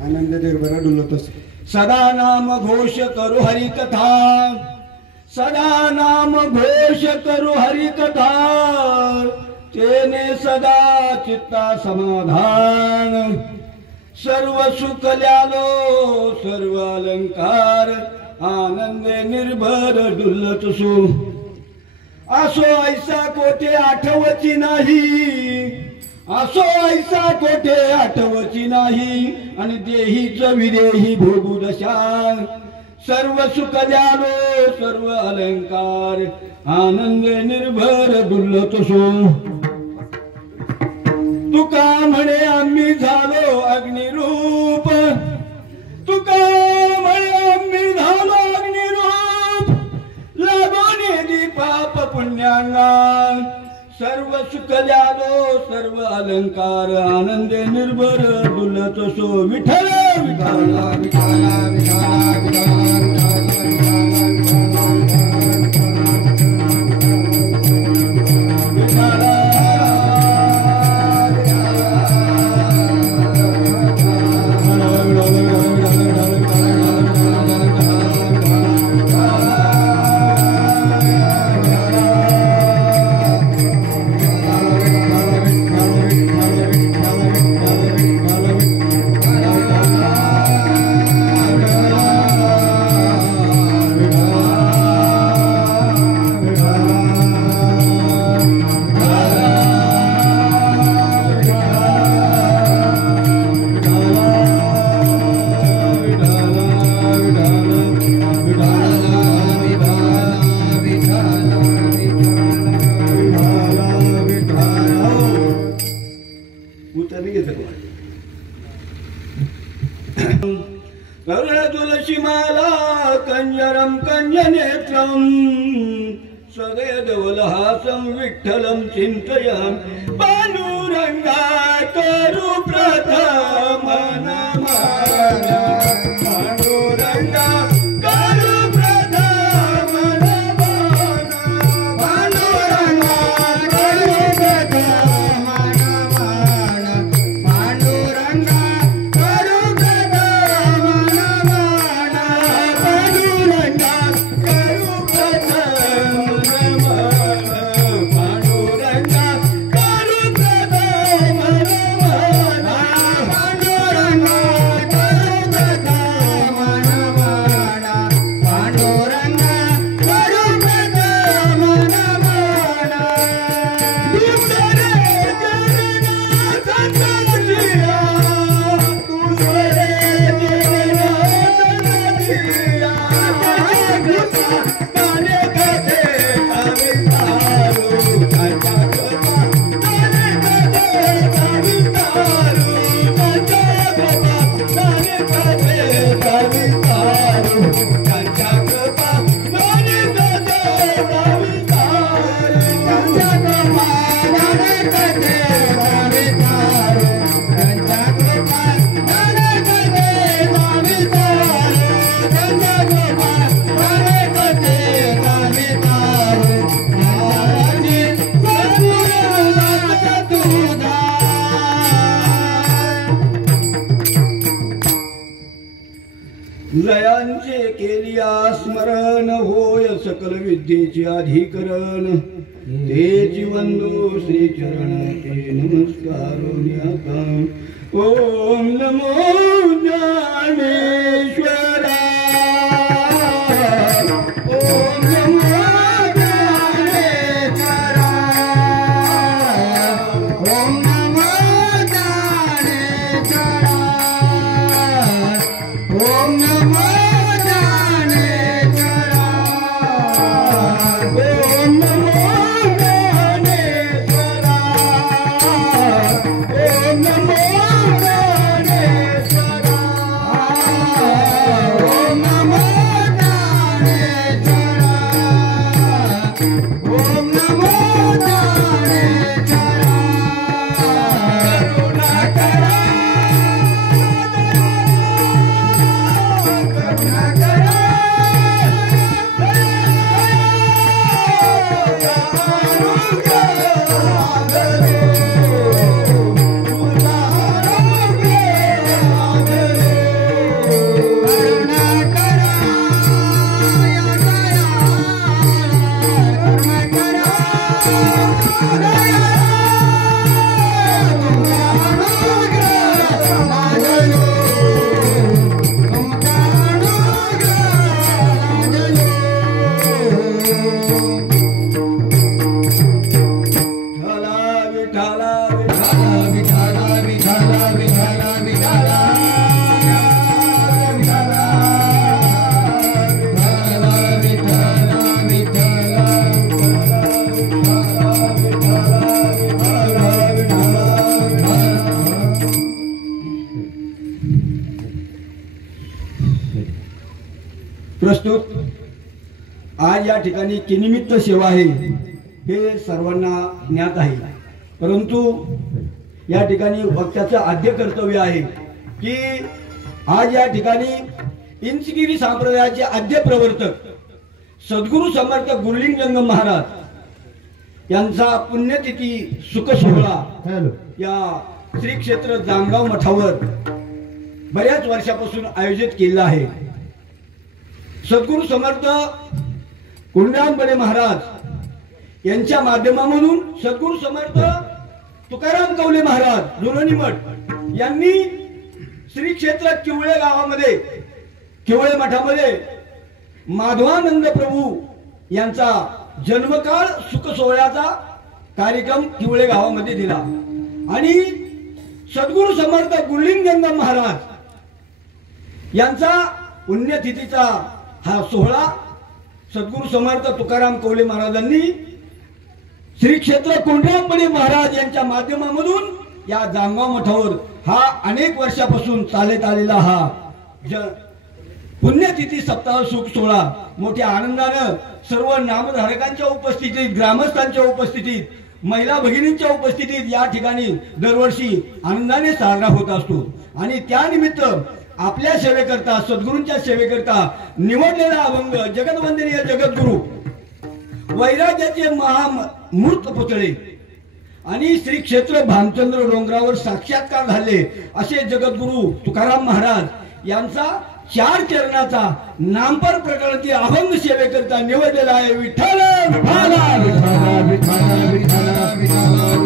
आनंद देर बरा डुलत सदा नाम घोष करू हरि कथा, सदा नाम घोष करू हरि कथा, तेने सदा चित्ता समाधान, सर्व सुख ल्यालो सर्व अलंकार, आनंदे निर्भर डुलत सो, असो ऐसा कोठे आठवची नाही, असो ऐसा कोठे आठवची नाही, आणि देहीच विदेही भोगू दशा, सर्व सुख द्यालो सर्व अलंकार, आनंद निर्भर डुलत सो, तुका म्हणे आम्ही झालो अग्निरूप, तुका म्हणे आम्ही झालो अग्निरूप, लागोने दीपाप पुण्यांगा, सर्व सुख ल्यालो सर्व अलंकार, आनंदे निर्भर डुलत सो, विठ्ठल विठ्ठल विठ्ठल तुलसीमाला कंजरम कंजनेत्रम, सदैवलहासं विठ्ठलं चिन्तयामि, पांडुरंगा करू प्रथम नमन, पांडुरंगा करू प्रथम नमन, पांडुरंगा करू प्रथम नमन, पांडुरंगा करू प्रथम नमन, पांडुरंगा करू प्रथम नमन, पांडुरंगा करू प्रथम नमन, पांडुरंगा करू प्रथम नमन, पांडुरंगा करू प्रथम नमन, तुझरे जगन्नाथ संततिया, तुझरे जगन्नाथ संततिया, कृपा ताने कथे कवितारू, त्यांच्या कृपा ताने कथे कवितारू, त्यांच्या कृपा ताने कथे कवितारू, त्यांच्या कृपा ताने कथे कवितारू, त्यांच्या कृपा ताने कथे कवितारू, त्यांच्या कृपा ताने कथे कवितारू, त्यांच्या कृपा ताने कथे कवितारू, महाराजी सद्गुरुनाथ तुझा, लयांचे केलिया स्मरण, होय सकल विद्येचे अधिकरण, तेची वंदो श्री चरण, ते नमस्कार न्याका, ओम नमो ज्ञानेश्वरा, ओम नमो ज्ञानेश्वरा, ओम नमो ज्ञानेश्वरा, ओम नमो ज्ञानेश्वरा, ओम नमो ज्ञानेश्वरा, ओम नमो ज्ञानेश्वरा, प्रस्तुत आज या ठिकाणी किनिमित्त सेवा आहे हे सर्वांना ज्ञात आहे, परंतु या ठिकाणी वक्त्याचं आद्य कर्तव्य आहे की आज या ठिकाणी इंचगिरी संप्रदायाचे आद्य प्रवर्तक सद्गुरू समर्थ गुरुलिंग जंगम महाराज यांचा पुण्यतिथी सुख सोहळा या श्री क्षेत्र जामगाव मठावर बऱ्याच वर्षापासून आयोजित केला आहे। सद्गुरू समर्थ कुंडराम बडे महाराज यांच्या माध्यमामधून सद्गुरू समर्थ तुकाराम कवले महाराज लोणी मठ यांनी श्री क्षेत्र किवळे गावामध्ये किवळे मठामध्ये माधवानंद प्रभू यांचा जन्मकाळ सुख सोहळ्याचा कार्यक्रम किवळे गावामध्ये दिला आणि सद्गुरू समर्थ गुरुलिंग जंगम महाराज यांचा पुण्यतिथीचा हा सोहळा सद्गुरू समर्थ तुकाराम कवले महाराजांनी श्री क्षेत्र कुंडराम बडे महाराज यांच्या माध्यमामधून या जामगाव मठावर हा अनेक वर्षापासून चालत आलेला हा पुण्यतिथी सप्ताह सुख सोहळा मोठ्या आनंदानं सर्व नामधारकांच्या उपस्थितीत, ग्रामस्थांच्या उपस्थितीत, महिला भगिनींच्या उपस्थितीत या ठिकाणी दरवर्षी आनंदाने साजरा होत असतो आणि त्यानिमित्त आपल्या सेवेकरता सद्गुरूंच्या सेवेकरता निवडलेला अभंग जगतवंदनीय जगद्गुरु वैराग्याचे महामूर्त पुतळे आणि श्री क्षेत्र भामचंद्र डोंगरावर साक्षात्कार झाले असे जगद्गुरु तुकाराम महाराज यांचा 4 चरणाचा नामपर प्रकरणाची अभंग सेवेकरता निवडलेला आहे। विठ्ठल विठ्ठल विठ्ठल विठ्ठल विठ्ठल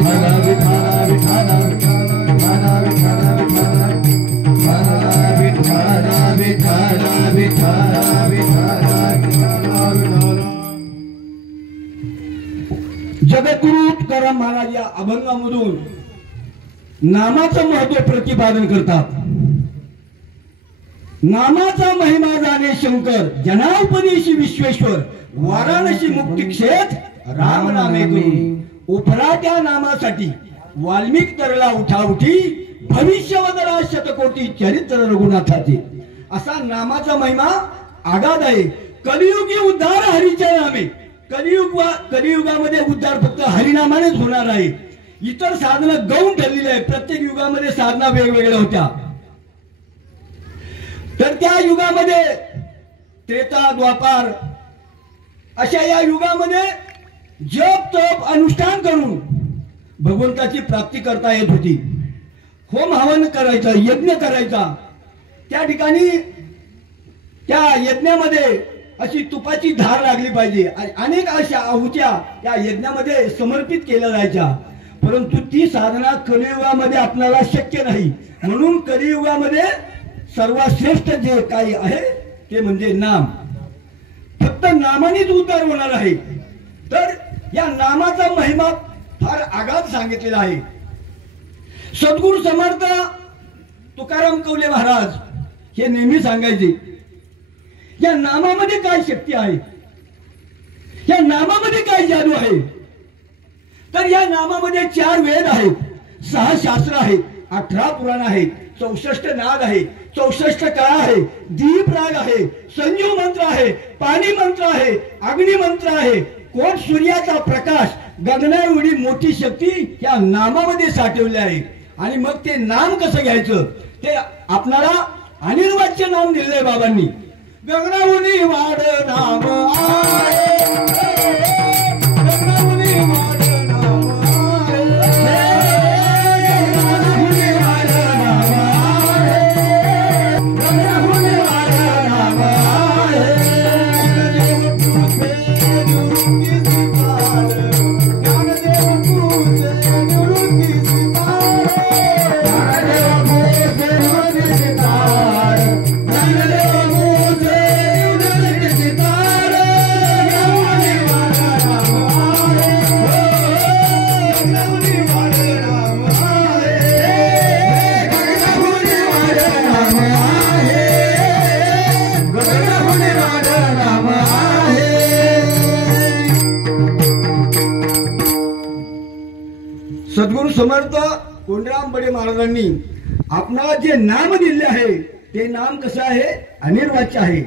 जगद्गुरु तुकाराम महाराज या अभंगामधून नामाचं महत्व प्रतिपादन करतात। नामाचा महिमा जाणे शंकर जनाउपदेशी विश्वेश्वर वाराणसी मुक्ती क्षेत्र राम नामे करून उपराट्या नामासाठी वाल्मिक तरला उठाउठी भविष्य बदला शतकोटी चरित्र रघुनाथाचे असा नामाचा महिमा आगाध आहे। कलियुगी उद्धार हरीच्या नामे कलियुगामध्ये उद्धार फक्त हरिनामानेच होणार आहे। इतर साधना गौण ठरलेली आहे। प्रत्येक युगामध्ये साधना वेगवेगळ्या होत्या, तर त्या युगामध्ये त्रेता द्वापार अशा या युगामध्ये जप तप अनुष्ठान करून भगवंताची प्राप्ती करता येत होती। होम हवन करायचा, यज्ञ करायचा, त्या ठिकाणी त्या यज्ञामध्ये अशी तुपाची धार लागली पाहिजे, अनेक अशा आहुत्या त्या यज्ञामध्ये समर्पित केल्या जायच्या, परंतु ती साधना कलियुगामध्ये आपल्याला शक्य नाही। म्हणून कलियुगामध्ये सर्वात श्रेष्ठ जे काही आहे ते म्हणजे नाम। फक्त नामानेच उद्धार होणार आहे। तर या नामाचा महिमा फार आगाध सांगितलेला आहे। सद्गुरू समर्थ तुकाराम कवले महाराज हे नेहमी सांगायचे, या नामामध्ये काय शक्ती आहे, या नामामध्ये काय जादू आहे। तर या नामामध्ये 4 वेद आहेत, 6 शास्त्र आहेत, 18 पुराण आहेत, 64 नाद आहे, 64 कळा आहे, दीप राग आहे, संजीव मंत्र आहे, पाणी मंत्र आहे, अग्नि मंत्र आहे, कोट सूर्याचा प्रकाश, गगनाएवढी मोठी शक्ती या नामामध्ये साठवली आहे। आणि मग ते नाम कसं घ्यायचं ते आपणाला अनिर्वाच्य नाम दिलंय बाबांनी। गगनाउनी वाढ नाम आहे, गगनाउनी वाढ नाम सद्गुरू समर्थ कुंडराम बडे महाराजांनी आपणाला जे नाम दिले आहे ते नाम कसं आहे, अनिर्वाच्य आहे,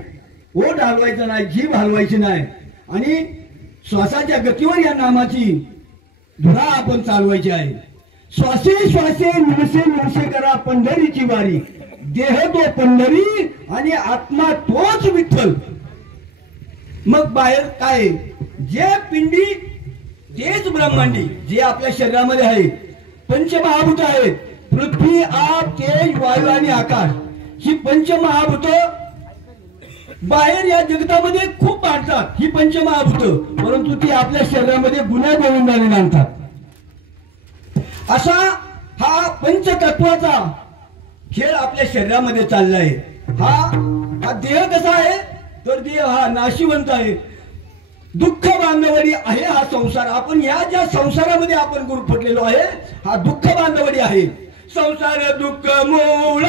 ओठ हलवायचा नाही, जीभ हलवायची नाही आणि श्वासाच्या गतीवर या नामाची धुरा आपण चालवायची आहे. श्वासे श्वासे निवसे निवसे करा पंढरीची वारी, देह तो पंढरी आणि आत्मा तोच विठ्ठल. मग बाहेर काय, जे पिंडी तेच ब्रह्मांडी, जे आपल्या शरीरामध्ये आहे. पंचमहाभूत आहेत, पृथ्वी आप तेज वायू आणि आकाश. ही पंचमहाभूत बाहेर या जगतामध्ये खूप मांडतात, ही पंचमहाभूत, परंतु ती आपल्या शरीरामध्ये गुन्हा गोविंदाने आणतात. असा हा पंचतत्वाचा खेळ आपल्या शरीरामध्ये चाललाय. हा देह कसा आहे, तर देह हा नाशिवंत आहे, दुःख बांधवडी आहे हा संसार. आपण या ज्या संसारामध्ये आपण गुरफटलेलो आहे, हा दुःख बांधवडी आहे. संसार दुःख मूळ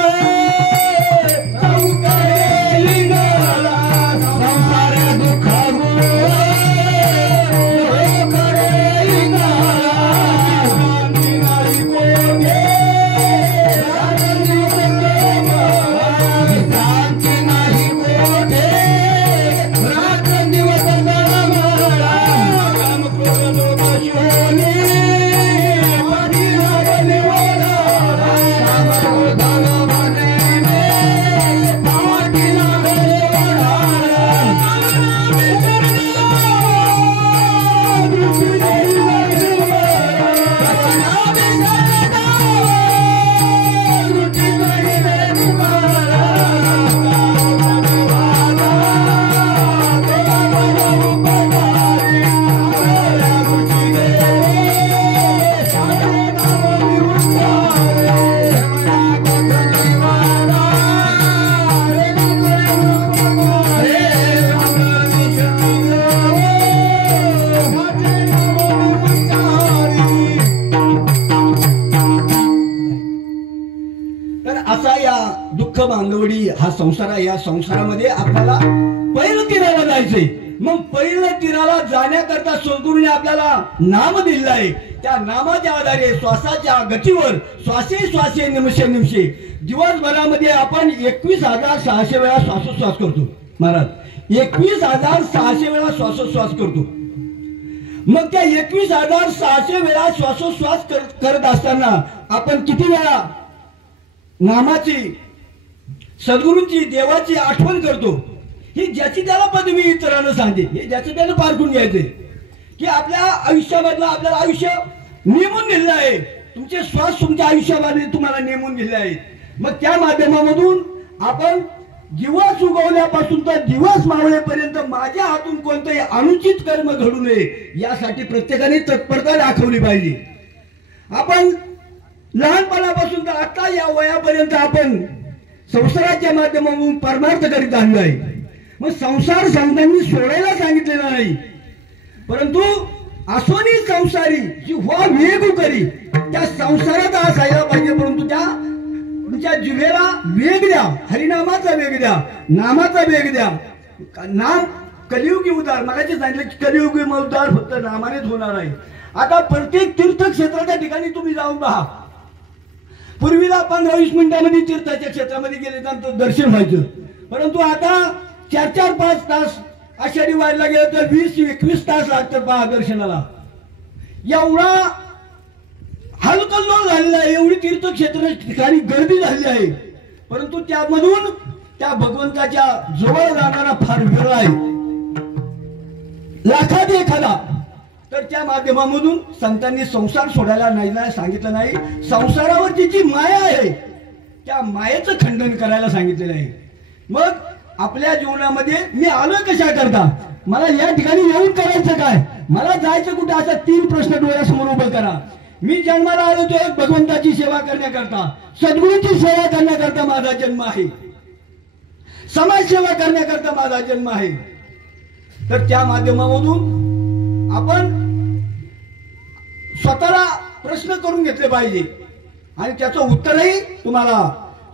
संसार दुःख बांधवडी हा संसार आहे. या संसारामध्ये आपल्याला पहिलं तीराला जायचंय. मग पहिलं तीराला जाण्याकरता सद्गुरूने आपल्याला नाम दिलेलं आहे. त्या नामाच्या आधारे श्वासाच्या गतीवर श्वासे श्वासे निमिषे निमिषे दिवसभरामध्ये आपण 21,600 वेळा श्वासोश्वास करतो. महाराज 21,600 वेळा श्वासोश्वास करतो. मग त्या 21,600 वेळा श्वासोश्वास करत असताना आपण किती वेळा नामाची, सद्गुरूंची, देवाची आठवण करतो. ही ज्याची त्याला पदवी इतरांना सांगते, हे ज्याचं त्यानं पारखून घ्यायचे की आपल्या आयुष्यामधलं आपल्याला आयुष्य नेमून दिलेलं आहे. तुमचे श्वास तुमच्या आयुष्यामध्ये तुम्हाला नेमून दिले आहेत. मग त्या माध्यमामधून आपण दिवस उगवल्यापासून तर दिवस मावळेपर्यंत माझ्या हातून कोणतंही अनुचित कर्म घडू नये यासाठी प्रत्येकाने तत्परता दाखवली पाहिजे. आपण लहानपणापासून तर आता या वयापर्यंत आपण संसाराच्या माध्यमातून परमार्थ करीत आलो आहे. मग संसार संतांनी सोडायला सांगितलेला नाही, परंतु असोनी संसारी जी व्हा वेग करी, त्या संसारात असायला पाहिजे. परंतु त्या तुमच्या जिभेला वेग द्या, हरिनामाचा वेग द्या, नामाचा वेग द्या. नाम कलियुगी उद्धार, मला जे सांगितलं की कलियुगी उद्धार फक्त नामानेच होणार आहे. आता प्रत्येक तीर्थक्षेत्राच्या ठिकाणी तुम्ही जाऊन पहा. पूर्वीला 15-20 मिनिटांमध्ये तीर्थाच्या क्षेत्रामध्ये गेल्यानंतर दर्शन व्हायचं, परंतु आता 4-5 तास आषाढी वारीला गेलं तर 20-21 तास लागतात पहा दर्शनाला. एवढा हलकल्लोळ झालेला आहे, एवढी तीर्थक्षेत्र ठिकाणी गर्दी झालेली आहे. परंतु त्यामधून त्या भगवंताच्या जवळ जाणारा फार वेळ आहे, लाखात एखादा. तर त्या माध्यमामधून संतांनी संसार सोडायला नाही सांगितलं नाही. संसारावरची जी माया आहे त्या मायेचं खंडन करायला सांगितलेलं आहे. मग आपल्या जीवनामध्ये मी आलोय कशा करता, मला या ठिकाणी येऊन करायचं काय, मला जायचं कुठे, असा 3 प्रश्न डोळ्यासमोर उभं करा. मी जन्माला आलो तो एक भगवंताची सेवा करण्याकरता, सद्गुरूची सेवा करण्याकरता माझा जन्म आहे, समाज सेवा करण्याकरता माझा जन्म आहे. तर त्या माध्यमामधून आपण स्वतःला प्रश्न करून घेतले पाहिजे आणि त्याचं उत्तरही तुम्हाला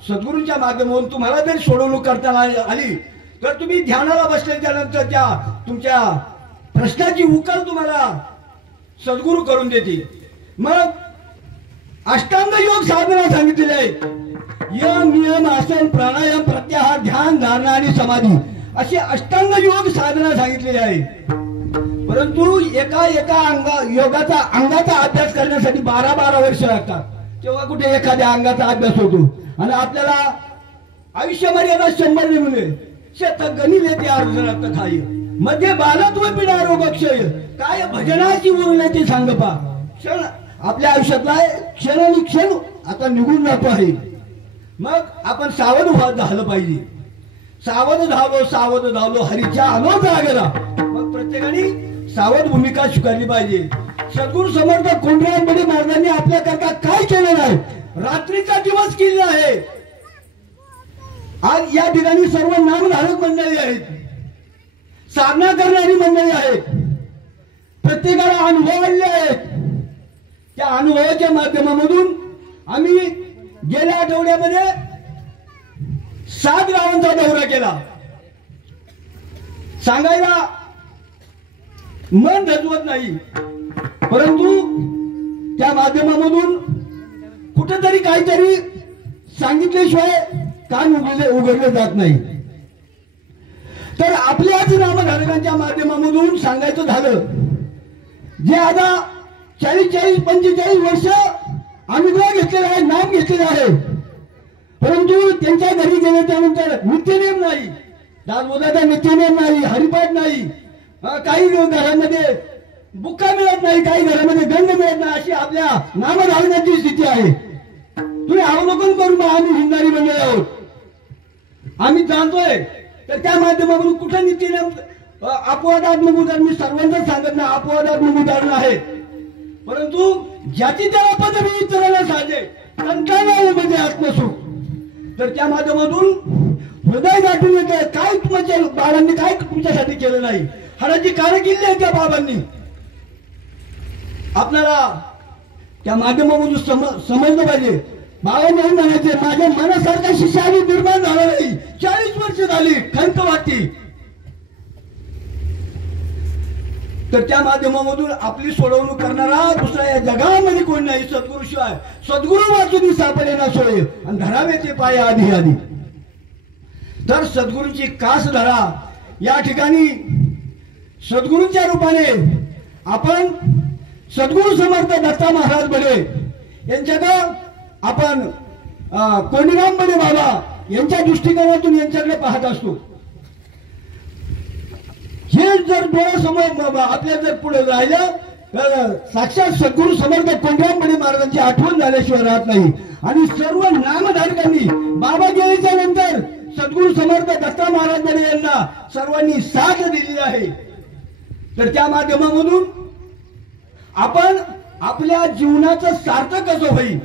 सद्गुरूंच्या माध्यमातून तुम्हाला जर सोडवणूक करता आली तर तुम्ही ध्यानाला बसल्याच्या नंतर त्या तुमच्या प्रश्नाची उकल तुम्हाला सद्गुरू करून देतील. मग अष्टांग योग साधना सांगितलेले आहे. यम नियम आसन प्राणायाम प्रत्याहार ध्यान धारणा आणि समाधी अशी अष्टांग योग साधना सांगितलेली आहे. परंतु एका योगाचा अंगाचा अभ्यास करण्यासाठी 12 वर्ष लागतात. तेव्हा कुठे एखाद्या अंगाचा अभ्यास होतो. आणि आपल्याला आयुष्य मर्यादा 100 निघून शेत गणिले ते अर्धनात खाय मध्ये बालत्व पिढा रोगक्षय काय भजनाची उरले ते सांग पा. क्षण आपल्या आयुष्यातला क्षण आणि क्षण आता निघून जातो आहे. मग आपण सावध झालं पाहिजे. सावध धावलो हरीच्या आलो जागेला. मग प्रत्येकाने सावध भूमिका स्वीकारली पाहिजे. सद्गुरू समर्थ कोंडराम बडे महाराजांनी आपल्याकरता काय केलेलं आहे. रात्रीचा दिवस केलेला आहे. आज या ठिकाणी सर्व नामधारक मंडळी आहेत, साधना करणारी मंडळी आहेत, प्रत्येकाला अनुभव आलेले आहेत. त्या अनुभवाच्या माध्यमामधून आम्ही गेल्या आठवड्यामध्ये 7 गावांचा दौरा केला. सांगायला मन धजवत नाही, परंतु त्या माध्यमामधून कुठेतरी काहीतरी सांगितल्याशिवाय कान उघडले जात नाही. तर आपल्याच नामधारकांच्या माध्यमामधून सांगायचं झालं, जे आता 40-45 वर्ष अनुग्रह घेतलेला आहे, नाम घेतलेलं आहे, परंतु त्यांच्या घरी गेल्याच्या नंतर नित्यनेम नाही, दासबोधाचा नित्यनेम नाही, हरिपाठ नाही, काही घरामध्ये बुक्का मिळत नाही, काही घरामध्ये गंध मिळत नाही, अशी आपल्या नामधारकांची स्थिती आहे. तुम्ही अवलोकन करून पहा. आम्ही हिंदारी मंडळी आहोत, आम्ही जाणतोय. तर त्या माध्यमातून कुठं नित्यनेम अपवादात्मक उदाहरण मी सर्वांचं सांगत नाही, अपवादात्मक उदाहरण आहे, परंतु ज्याची त्याला पदवी इतरांना साजे संतांना म्हणजे आत्मसुख. तर त्या माध्यमातून हृदय गाठून येतं. काय तुमच्या बाबांनी काय तुमच्यासाठी केलं नाही. हाडाची काळं केली आहे त्या बाबांनी. आपल्याला त्या माध्यमामधून समजलं पाहिजे. बाबा म्हणून म्हणायचे, माझ्या मनासारखा शिष्य आधी निर्माण झाला नाही. 40 वर्ष झाली खंत वाटते. तर त्या माध्यमामधून आपली सोडवणूक करणारा दुसरा या जगामध्ये कोण नाही सद्गुरू शिवाय. सद्गुरू वाचून सापडे ना सोय आणि धरावे ते पाय आधी आधी. तर सद्गुरूची कास धरा. या ठिकाणी सद्गुरूंच्या रूपाने आपण सद्गुरू समर्थ दत्ता महाराज बडे यांच्याकडे आपण कोंडीराम बडे बाबा यांच्या दृष्टिकोनातून यांच्याकडे पाहत असतो. हे जर डोळ्यासमोर आपल्या जर पुढे राहिलं तर साक्षात सद्गुरू समर्थ कोंडीराम बडे महाराजांची आठवण झाल्याशिवाय राहत नाही. आणि सर्व नामधारकांनी बाबा गेल्याच्या नंतर सद्गुरू समर्थ दत्ता महाराज बडे यांना सर्वांनी साथ दिलेली आहे. तर त्या माध्यमामधून आपण आपल्या जीवनाचं सार्थक कसं होईल.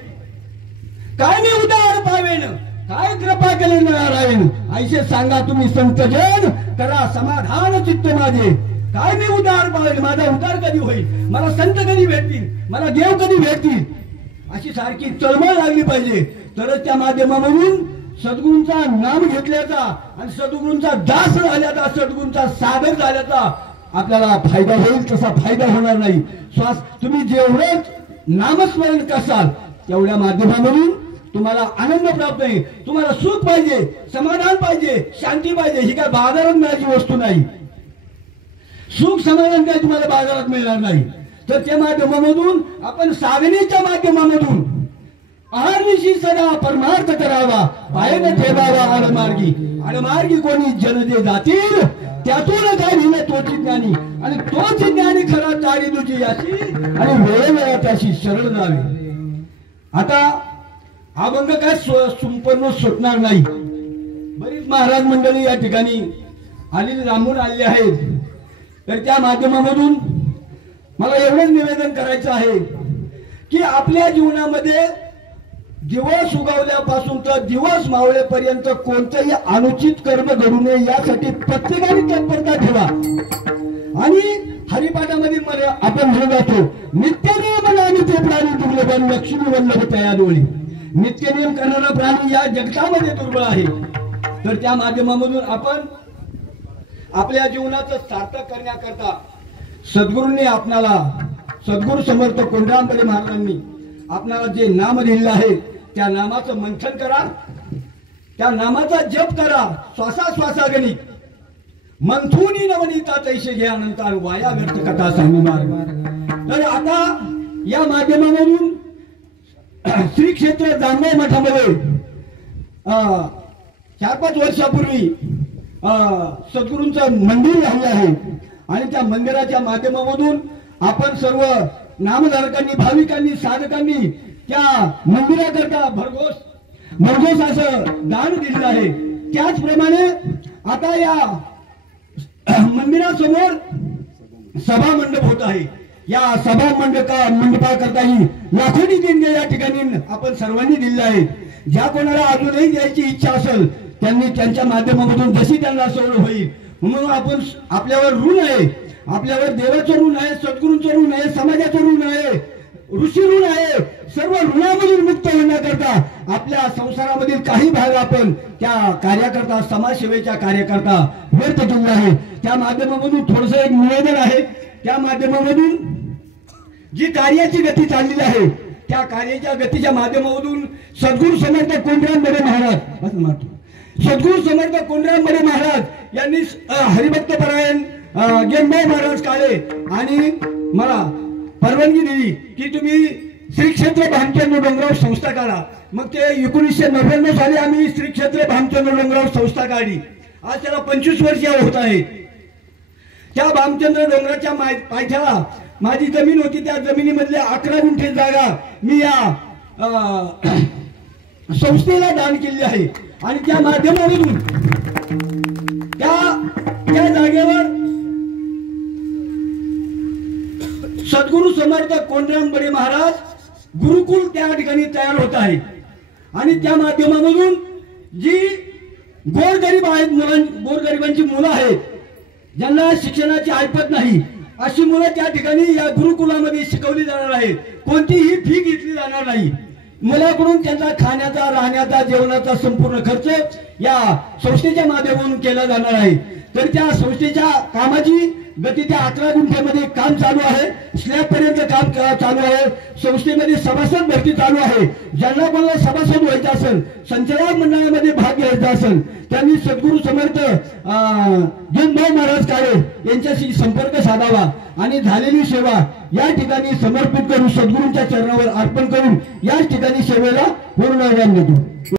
काय मी उदार पावेन, काय कृपा केले नारायण, ऐसे सांगा तुम्ही संतजन, करा समाधान चित्त माझे. काय मी उदार पावेन, माझा उदार कधी होईल, मला संत कधी भेटतील, मला देव कधी भेटतील, अशी सारखी चळमळ लागली पाहिजे. तरच त्या माध्यमामधून सद्गुरूंचा नाम घेतल्याचा आणि सद्गुरूंचा दास झाल्याचा, सद्गुरूंचा साधक झाल्याचा आपल्याला फायदा होईल. तसा फायदा होणार नाही. तुम्ही जेवढेच नामस्मरण करसाल तेवढ्या माध्यमामधून तुम्हाला आनंद प्राप्त आहे. तुम्हाला सुख पाहिजे, समाधान पाहिजे, शांती पाहिजे. ही काय बाजारात मिळायची वस्तू नाही. सुख समाधान काय तुम्हाला बाजारात मिळणार नाही. तर त्या माध्यमामधून आपण साधनेच्या माध्यमामधून अहर्निशी सदा परमार्थ करावा, पायन ठेवावा आडमार्गी. आडमार्गी कोणी जनते जातील, त्यातून काय लिहिलं तोची ज्ञानी, आणि तोच ज्ञानी खरा तारी तुझी याची, आणि वेळोवेळा त्याशी शरण जावे. आता अभंग काय संपूर्ण सुटणार नाही. बरीच महाराज मंडळी या ठिकाणी आलेली लांबून आलेली आहेत. तर त्या माध्यमामधून मला एवढंच निवेदन करायचं आहे की आपल्या जीवनामध्ये दिवस उगवल्यापासून तर दिवस मावळेपर्यंत कोणतंही अनुचित कर्म घडू नये यासाठी प्रत्येकाने तत्परता ठेवा. आणि हरिपाठामध्ये आपण म्हणत जातो, नित्यनियम नामी ते प्राणी दुर्लभ, लक्ष्मी वल्लभ तया डोळी. नित्यनियम करणारा प्राणी या जगतामध्ये दुर्बळ आहे. तर त्या माध्यमामधून आपण आपल्या जीवनाचं सार्थक करण्याकरता सद्गुरूंनी आपणाला, सद्गुरू समर्थ कोंडराम बडे महाराजांनी आपणाला जे नाम दिलेलं आहे त्या नामाचं मंथन करा, त्या नामाचा जप करा, श्वासाश्वासागणिक. मंथुनी नवनीता तैसे घे अनंतार वाया व्यर्थ कथा सांगू मार्ग. तर आता या माध्यमामधून श्री क्षेत्र जामगाव मठामध्ये 4-5 वर्षापूर्वी सद्गुरूंचं मंदिर झाले आहे आणि त्या मंदिराच्या माध्यमामधून आपण सर्व नामधारकांनी, भाविकांनी, साधकांनी त्या मंदिराकरता भरघोस असं दान दिलेलं आहे. त्याचप्रमाणे आता या मंदिरासमोर सभा मंडप होत आहे. या सभा मंडपाकरताही लाखोनी देणगी या ठिकाणी आपण सर्वांनी दिलेलं आहे. ज्या कोणाला अजूनही द्यायची इच्छा असेल त्यांनी त्यांच्या माध्यमामधून जशी त्यांना सवड होईल म्हणून आपण आपल्यावर ऋण आहे, आपल्यावर देवाचं ऋण आहे, सद्गुरूंचं ऋण आहे, समाजाचं ऋण आहे, ऋषी ऋण आहे. सर्व ऋणामधून मुक्त होण्याकरता आपल्या संसारामधील काही भाग आपण त्या कार्याकरता, समाजसेवेच्या कार्याकरता व्यर्थ केला आहे. त्या माध्यमामधून थोडस एक निवेदन आहे. त्या माध्यमामधून जी कार्याची गती चाललेली आहे त्या कार्याच्या गतीच्या माध्यमामधून सद्गुरू समर्थ कोंडराम बडे महाराज, सद्गुरू समर्थ कोंडराम बडे महाराज यांनी हरिभक्तपरायण गेमभाऊ महाराज काळे आणि मला परवानगी दिली की तुम्ही श्री क्षेत्र भामचंद्र डोंगराव संस्था काढा. मग ते 1999 साली आम्ही श्री क्षेत्र भामचंद्र डोंगराव संस्था काढली. आज त्याला 25 वर्ष होत आहे. त्या भामचंद्र डोंगराच्या पायथ्याला माझी जमीन होती. त्या जमिनीमधल्या 11 गुंठे जागा मी या संस्थेला दान केली आहे आणि त्या माध्यमामधून त्या जागेवर सद्गुरू समर्थ कोंडराम बडे महाराज गुरुकुल त्या ठिकाणी तयार होत आहे आणि त्या माध्यमामधून जी गोरगरीब आहेत, गोरगरिबांची मुलं आहेत ज्यांना शिक्षणाची ऐपत नाही अशी मुलं त्या ठिकाणी या गुरुकुलामध्ये शिकवली जाणार आहेत. कोणतीही फी घेतली जाणार नाही. मुलाकडून त्यांचा खाण्याचा, राहण्याचा, जेवणाचा संपूर्ण खर्च या संस्थेच्या माध्यमातून केला जाणार आहे. तर त्या संस्थेच्या कामाची गती त्या 11 गुंठ्यामध्ये काम चालू आहे. स्लॅब पर्यंत काम चालू आहे. संस्थेमध्ये सभासद भरती चालू आहे. ज्यांना कोणाला सभासद व्हायचं असेल, संचालक मंडळामध्ये भाग घ्यायचा असेल त्यांनी सद्गुरू समर्थ गेमभाऊ महाराज काळे यांच्याशी संपर्क साधावा आणि झालेली सेवा या ठिकाणी समर्पित करून सद्गुरूंच्या चरणावर अर्पण करून याच ठिकाणी सेवेला पूर्ण देतो.